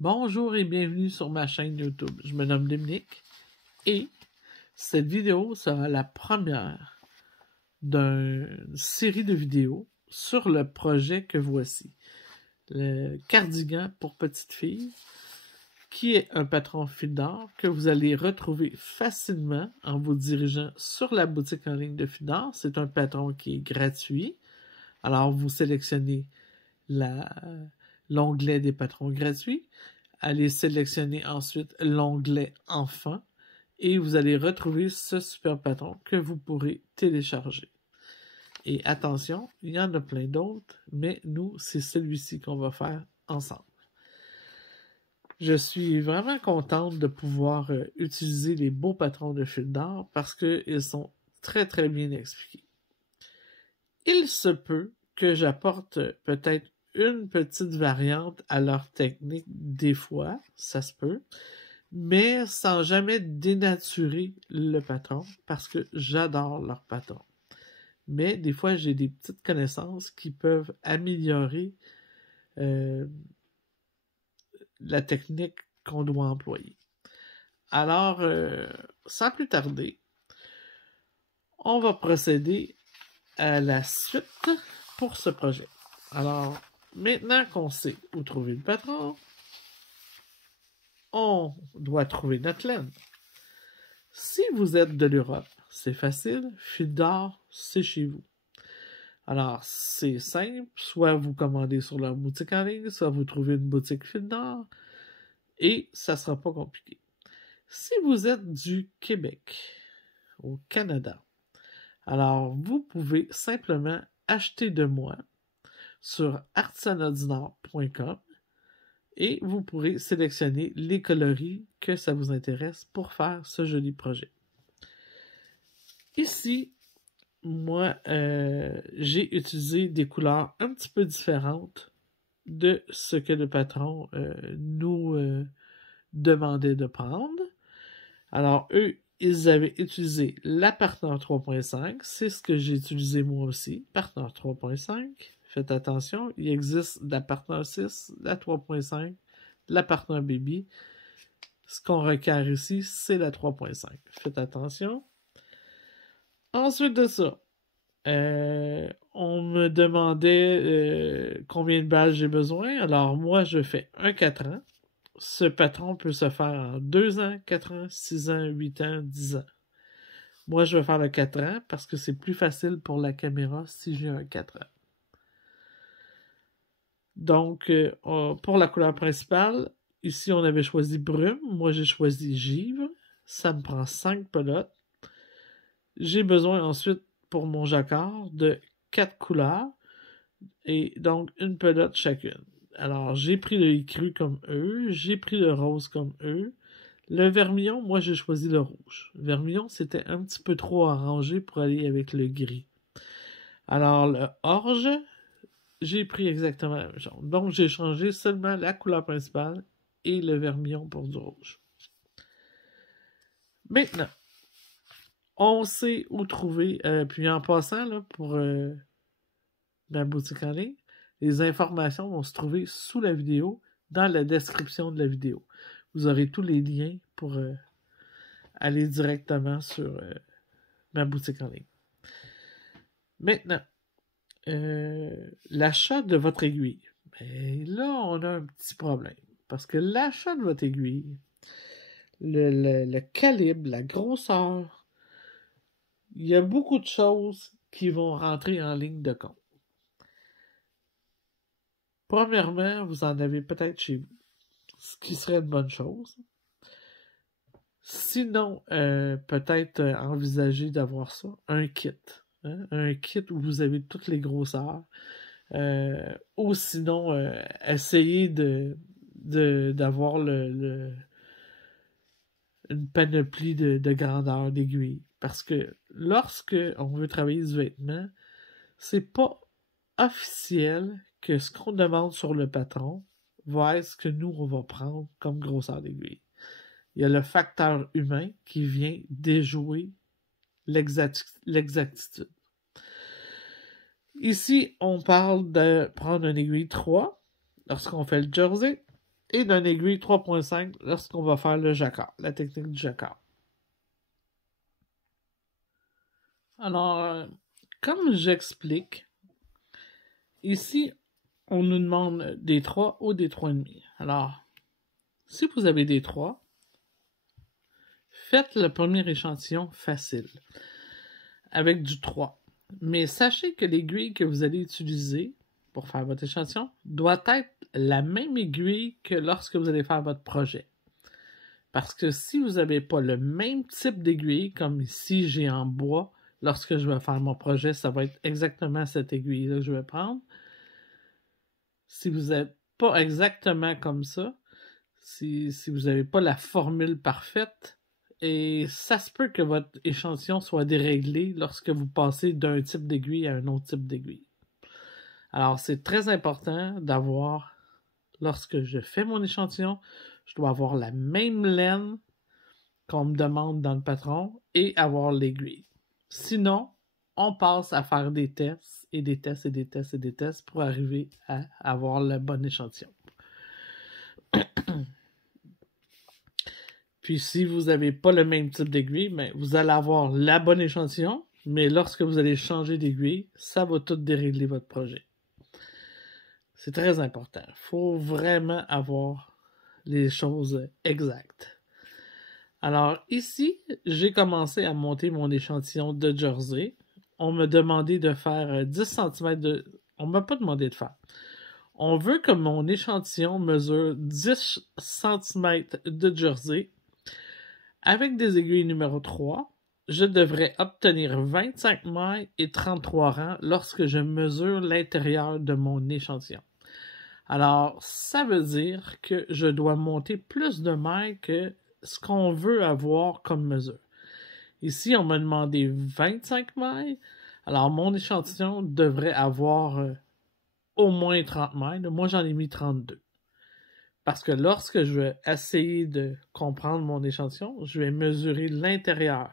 Bonjour et bienvenue sur ma chaîne YouTube. Je me nomme Dominique et cette vidéo sera la première d'une série de vidéos sur le projet que voici. Le cardigan pour petite fille, qui est un patron Fildor que vous allez retrouver facilement en vous dirigeant sur la boutique en ligne de Fildor. C'est un patron qui est gratuit. Alors, vous sélectionnez l'onglet des patrons gratuits. Allez sélectionner ensuite l'onglet Enfants et vous allez retrouver ce super patron que vous pourrez télécharger. Et attention, il y en a plein d'autres, mais nous, c'est celui-ci qu'on va faire ensemble. Je suis vraiment contente de pouvoir utiliser les beaux patrons de Fildor parce qu'ils sont très très bien expliqués. Il se peut que j'apporte peut-être une petite variante à leur technique des fois, ça se peut, mais sans jamais dénaturer le patron parce que j'adore leur patron. Mais des fois, j'ai des petites connaissances qui peuvent améliorer la technique qu'on doit employer. Alors, sans plus tarder, on va procéder à la suite pour ce projet. Alors, maintenant qu'on sait où trouver le patron, on doit trouver notre laine. Si vous êtes de l'Europe, c'est facile, Fildor, c'est chez vous. Alors, c'est simple, soit vous commandez sur leur boutique en ligne, soit vous trouvez une boutique Fildor, et ça ne sera pas compliqué. Si vous êtes du Québec, au Canada, alors vous pouvez simplement acheter de moi sur artisanaldinor.com et vous pourrez sélectionner les coloris que ça vous intéresse pour faire ce joli projet. Ici, moi, j'ai utilisé des couleurs un petit peu différentes de ce que le patron nous demandait de prendre. Alors, eux, ils avaient utilisé la Partner 3.5, c'est ce que j'ai utilisé moi aussi, Partner 3.5. Faites attention, il existe la Partner 6, la 3.5, la Partner Baby. Ce qu'on requiert ici, c'est la 3.5. Faites attention. Ensuite de ça, on me demandait combien de balles j'ai besoin. Alors moi, je fais un 4 ans. Ce patron peut se faire en 2 ans, 4 ans, 6 ans, 8 ans, 10 ans. Moi, je vais faire le 4 ans parce que c'est plus facile pour la caméra si j'ai un 4 ans. Donc, pour la couleur principale, ici, on avait choisi brume. Moi, j'ai choisi givre. Ça me prend 5 pelotes. J'ai besoin ensuite, pour mon jacquard, de 4 couleurs. Et donc, une pelote chacune. Alors, j'ai pris le écru comme eux. J'ai pris le rose comme eux. Le vermillon, moi, j'ai choisi le rouge. Le vermillon, c'était un petit peu trop arrangé pour aller avec le gris. Alors, le orge, j'ai pris exactement la même chose. Donc, j'ai changé seulement la couleur principale et le vermillon pour du rouge. Maintenant, on sait où trouver, puis en passant, là, pour ma boutique en ligne, les informations vont se trouver sous la vidéo, dans la description de la vidéo. Vous aurez tous les liens pour aller directement sur ma boutique en ligne. Maintenant, l'achat de votre aiguille. Ben, là, on a un petit problème. Parce que l'achat de votre aiguille, le calibre, la grosseur, il y a beaucoup de choses qui vont rentrer en ligne de compte. Premièrement, vous en avez peut-être chez vous, ce qui serait une bonne chose. Sinon, peut-être envisager d'avoir ça, un kit. Hein? Un kit où vous avez toutes les grosseurs. Ou sinon, essayer d'avoir une panoplie de grandeur d'aiguille. Parce que lorsque on veut travailler ce vêtement, c'est pas officiel que ce qu'on demande sur le patron va être ce que nous, on va prendre comme grosseur d'aiguille. Il y a le facteur humain qui vient déjouer l'exactitude. Ici, on parle de prendre une aiguille 3 lorsqu'on fait le jersey, et d'une aiguille 3.5 lorsqu'on va faire le jacquard, la technique du jacquard. Alors, comme j'explique, ici, on nous demande des 3 ou des 3,5. Alors, si vous avez des 3, faites le premier échantillon facile, avec du 3. Mais sachez que l'aiguille que vous allez utiliser pour faire votre échantillon doit être la même aiguille que lorsque vous allez faire votre projet. Parce que si vous n'avez pas le même type d'aiguille, comme ici j'ai en bois, lorsque je vais faire mon projet, ça va être exactement cette aiguille-là que je vais prendre. Si vous n'êtes pas exactement comme ça, si vous n'avez pas la formule parfaite, et ça se peut que votre échantillon soit déréglé lorsque vous passez d'un type d'aiguille à un autre type d'aiguille. Alors, c'est très important d'avoir, lorsque je fais mon échantillon, je dois avoir la même laine qu'on me demande dans le patron et avoir l'aiguille. Sinon, on passe à faire des tests et des tests et des tests et des tests pour arriver à avoir le bon échantillon. Puis si vous n'avez pas le même type d'aiguille, ben, vous allez avoir la bonne échantillon, mais lorsque vous allez changer d'aiguille, ça va tout dérégler votre projet. C'est très important. Il faut vraiment avoir les choses exactes. Alors ici, j'ai commencé à monter mon échantillon de jersey. On m'a demandé de faire 10 cm de... On m'a pas demandé de faire. On veut que mon échantillon mesure 10 cm de jersey. Avec des aiguilles numéro 3, je devrais obtenir 25 mailles et 33 rangs lorsque je mesure l'intérieur de mon échantillon. Alors, ça veut dire que je dois monter plus de mailles que ce qu'on veut avoir comme mesure. Ici, on m'a demandé 25 mailles. Alors, mon échantillon devrait avoir au moins 30 mailles. Moi, j'en ai mis 32. Parce que lorsque je vais essayer de comprendre mon échantillon, je vais mesurer l'intérieur.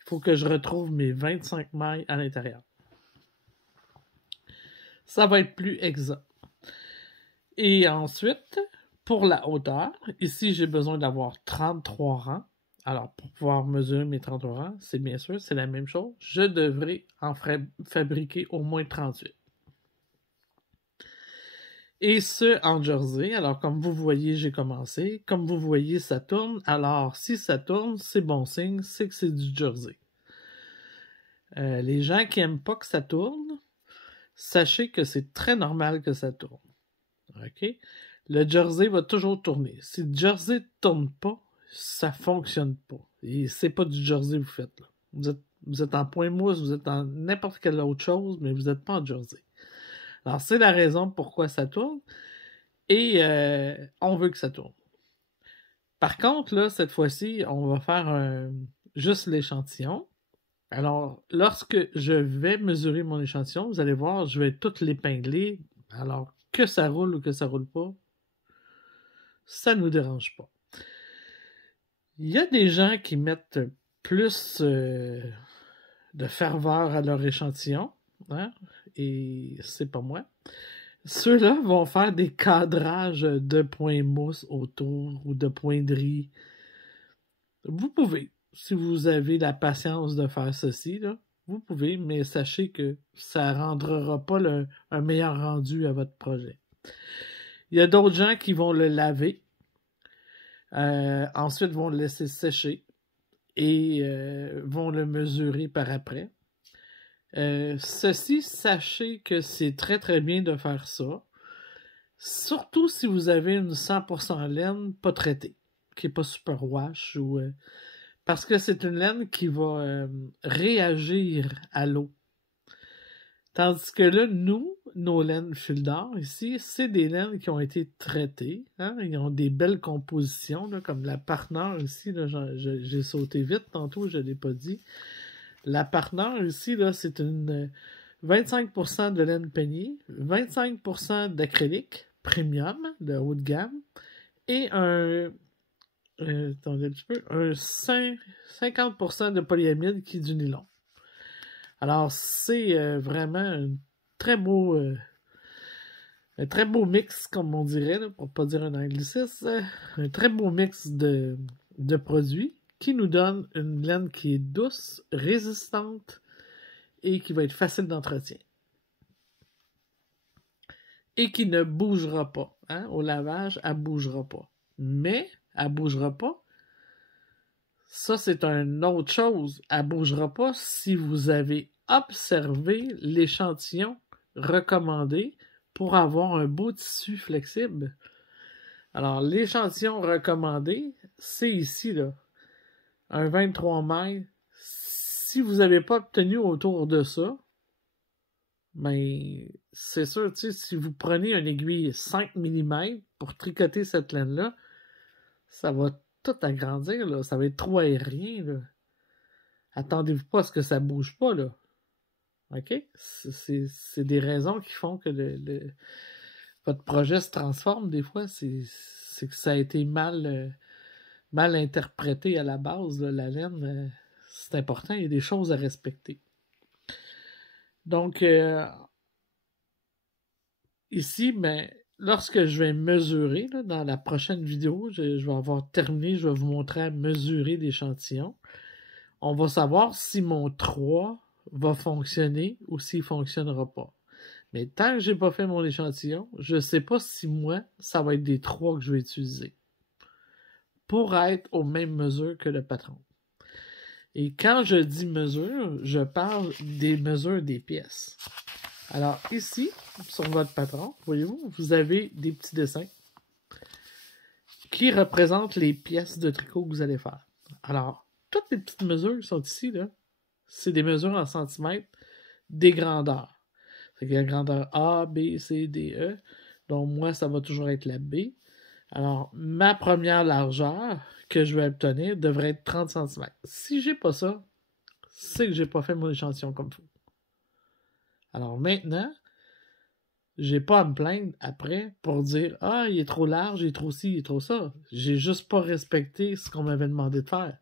Il faut que je retrouve mes 25 mailles à l'intérieur. Ça va être plus exact. Et ensuite, pour la hauteur, ici, j'ai besoin d'avoir 33 rangs. Alors, pour pouvoir mesurer mes 33 rangs, c'est bien sûr, c'est la même chose. Je devrais en fabriquer au moins 38. Et ce, en jersey. Alors, comme vous voyez, j'ai commencé. Comme vous voyez, ça tourne. Alors, si ça tourne, c'est bon signe, c'est que c'est du jersey. Les gens qui n'aiment pas que ça tourne, sachez que c'est très normal que ça tourne. OK? Le jersey va toujours tourner. Si le jersey ne tourne pas, ça fonctionne pas. Et c'est pas du jersey que vous faites, là. Vous êtes en point mousse, vous êtes en n'importe quelle autre chose, mais vous n'êtes pas en jersey. Alors, c'est la raison pourquoi ça tourne. Et on veut que ça tourne. Par contre, là, cette fois-ci, on va faire juste l'échantillon. Alors, lorsque je vais mesurer mon échantillon, vous allez voir, je vais tout l'épingler. Alors, que ça roule ou que ça roule pas, ça ne nous dérange pas. Il y a des gens qui mettent plus de ferveur à leur échantillon, hein, et c'est pas moi. Ceux-là vont faire des cadrages de points mousse autour ou de points de riz. Vous pouvez, si vous avez la patience de faire ceci, là, vous pouvez, mais sachez que ça ne rendra pas un meilleur rendu à votre projet. Il y a d'autres gens qui vont le laver, ensuite vont le laisser sécher et vont le mesurer par après. Ceci, sachez que c'est très très bien de faire ça. Surtout si vous avez une 100% laine pas traitée, qui n'est pas super wash ou parce que c'est une laine qui va réagir à l'eau. Tandis que là, nous, nos laines fil d'or ici, c'est des laines qui ont été traitées. Hein? Ils ont des belles compositions, là, comme la Partner ici. Là, j'ai sauté vite tantôt, je ne l'ai pas dit. La Partner ici, là, c'est une 25% de laine peignée, 25% d'acrylique premium de haut de gamme et attendez un petit peu, un 50% de polyamide qui est du nylon. Alors, c'est vraiment un très beau Un très beau mix, comme on dirait, là, pour pas dire un anglicisme. Un très beau mix de produits qui nous donne une laine qui est douce, résistante et qui va être facile d'entretien. Et qui ne bougera pas. Hein? Au lavage, elle ne bougera pas. Mais, elle ne bougera pas. Ça, c'est une autre chose. Elle ne bougera pas si vous avez observé l'échantillon recommandé pour avoir un beau tissu flexible. Alors, l'échantillon recommandé, c'est ici, là. Un 23 mètres. Si vous n'avez pas obtenu autour de ça, ben, c'est sûr, tu sais, si vous prenez une aiguille 5 mm pour tricoter cette laine-là, ça va tout agrandir, là. Ça va être trop aérien, là. Attendez-vous pas à ce que ça bouge pas, là. OK? C'est des raisons qui font que votre projet se transforme. Des fois, c'est que ça a été mal interprété à la base, là, la laine. C'est important, il y a des choses à respecter. Donc, ici, ben, lorsque je vais mesurer, là, dans la prochaine vidéo, je vais avoir terminé, je vais vous montrer à mesurer l'échantillon. On va savoir si mon 3 va fonctionner ou s'il ne fonctionnera pas. Mais tant que je n'ai pas fait mon échantillon, je ne sais pas si moi, ça va être des 3 que je vais utiliser pour être aux mêmes mesures que le patron. Et quand je dis mesure, je parle des mesures des pièces. Alors ici, sur votre patron, voyez-vous, vous avez des petits dessins qui représentent les pièces de tricot que vous allez faire. Alors, toutes les petites mesures qui sont ici, là, c'est des mesures en centimètres des grandeurs. Fait qu'il y a la grandeur A, B, C, D, E. Donc moi, ça va toujours être la B. Alors, ma première largeur que je vais obtenir devrait être 30 cm. Si j'ai pas ça, c'est que j'ai pas fait mon échantillon comme il faut. Alors maintenant, j'ai pas à me plaindre après pour dire « Ah, il est trop large, il est trop ci, il est trop ça. » J'ai juste pas respecté ce qu'on m'avait demandé de faire.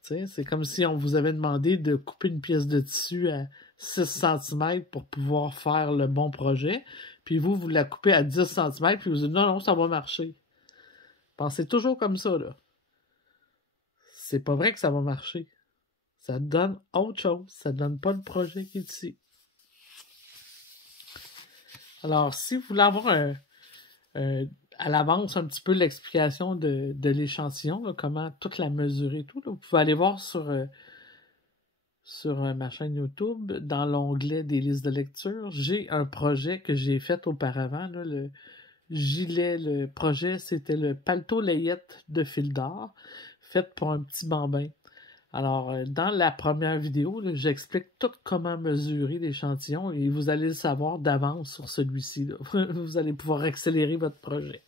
C'est comme si on vous avait demandé de couper une pièce de tissu à 6 cm pour pouvoir faire le bon projet, puis vous la coupez à 10 cm, puis vous dites « Non, non, ça va marcher. » Pensez toujours comme ça, là. C'est pas vrai que ça va marcher. Ça donne autre chose. Ça donne pas le projet qui est ici. Alors, si vous voulez avoir à l'avance un petit peu l'explication de l'échantillon, comment toute la mesurer et tout, là, vous pouvez aller voir sur ma chaîne YouTube, dans l'onglet des listes de lecture. J'ai un projet que j'ai fait auparavant, là, le gilet, le projet, c'était le paletot layette de fil d'or, fait pour un petit bambin. Alors, dans la première vidéo, là, j'explique tout comment mesurer l'échantillon et vous allez le savoir d'avance sur celui-ci. Vous allez pouvoir accélérer votre projet.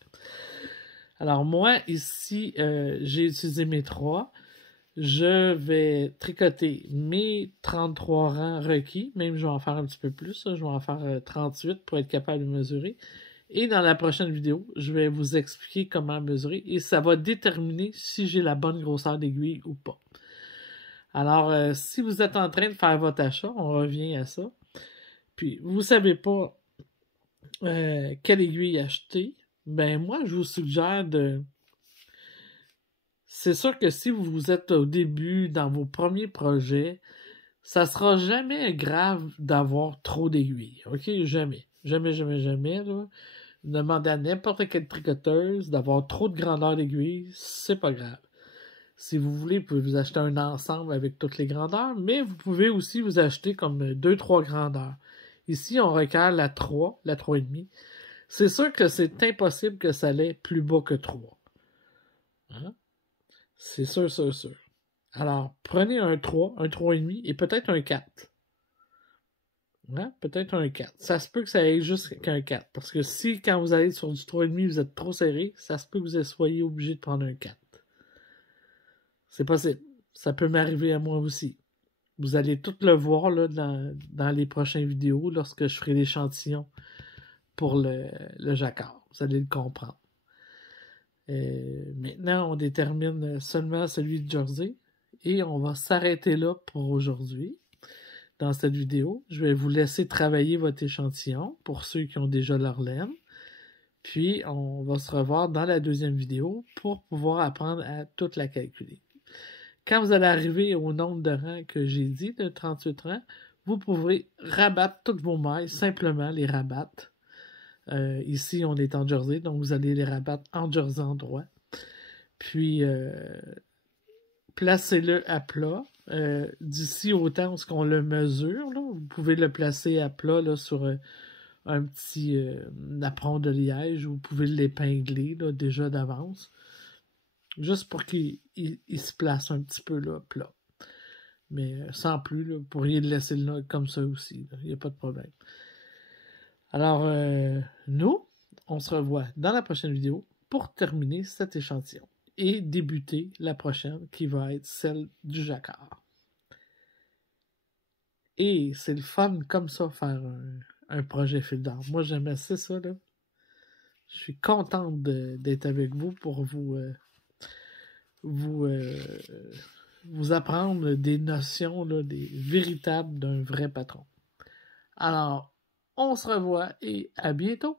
Alors, moi, ici, j'ai utilisé mes 3. Je vais tricoter mes 33 rangs requis. Même, je vais en faire un petit peu plus. Je vais en faire 38 pour être capable de mesurer. Et dans la prochaine vidéo, je vais vous expliquer comment mesurer et ça va déterminer si j'ai la bonne grosseur d'aiguille ou pas. Alors, si vous êtes en train de faire votre achat, on revient à ça. Puis, vous ne savez pas quelle aiguille acheter, ben moi, je vous suggère de... C'est sûr que si vous êtes au début, dans vos premiers projets, ça sera jamais grave d'avoir trop d'aiguilles, ok? Jamais. Jamais, jamais, jamais, là. Demandez à n'importe quelle tricoteuse d'avoir trop de grandeur d'aiguille, c'est pas grave. Si vous voulez, vous pouvez vous acheter un ensemble avec toutes les grandeurs, mais vous pouvez aussi vous acheter comme 2-3 grandeurs. Ici, on requiert la 3, la 3,5. C'est sûr que c'est impossible que ça l'ait plus bas que 3. Hein? C'est sûr, sûr, sûr. Alors, prenez un 3, un 3,5 et peut-être un 4. Hein? Peut-être un 4. Ça se peut que ça aille juste qu'un 4. Parce que si, quand vous allez sur du 3,5, vous êtes trop serré, ça se peut que vous soyez obligé de prendre un 4. C'est possible. Ça peut m'arriver à moi aussi. Vous allez tout le voir là, dans les prochaines vidéos lorsque je ferai l'échantillon pour le jacquard. Vous allez le comprendre. Maintenant, on détermine seulement celui de Jersey et on va s'arrêter là pour aujourd'hui. Dans cette vidéo, je vais vous laisser travailler votre échantillon pour ceux qui ont déjà leur laine. Puis, on va se revoir dans la deuxième vidéo pour pouvoir apprendre à toute la calculer. Quand vous allez arriver au nombre de rangs que j'ai dit, de 38 rangs, vous pourrez rabattre toutes vos mailles, simplement les rabattre. Ici, on est en jersey, donc vous allez les rabattre en jersey endroit. Puis, placez-le à plat. D'ici au temps où on le mesure, là, vous pouvez le placer à plat là, sur un petit apron de liège, ou vous pouvez l'épingler là, déjà d'avance, juste pour qu'il se place un petit peu là, plat. Mais sans plus, là, vous pourriez le laisser là, comme ça aussi, il n'y a pas de problème. Alors, nous, on se revoit dans la prochaine vidéo pour terminer cet échantillon et débuter la prochaine qui va être celle du jacquard. Et c'est le fun comme ça faire un projet fil d'art. Moi, j'aime assez ça, là. Je suis contente d'être avec vous pour vous apprendre des notions, là, des véritables d'un vrai patron. Alors, on se revoit et à bientôt!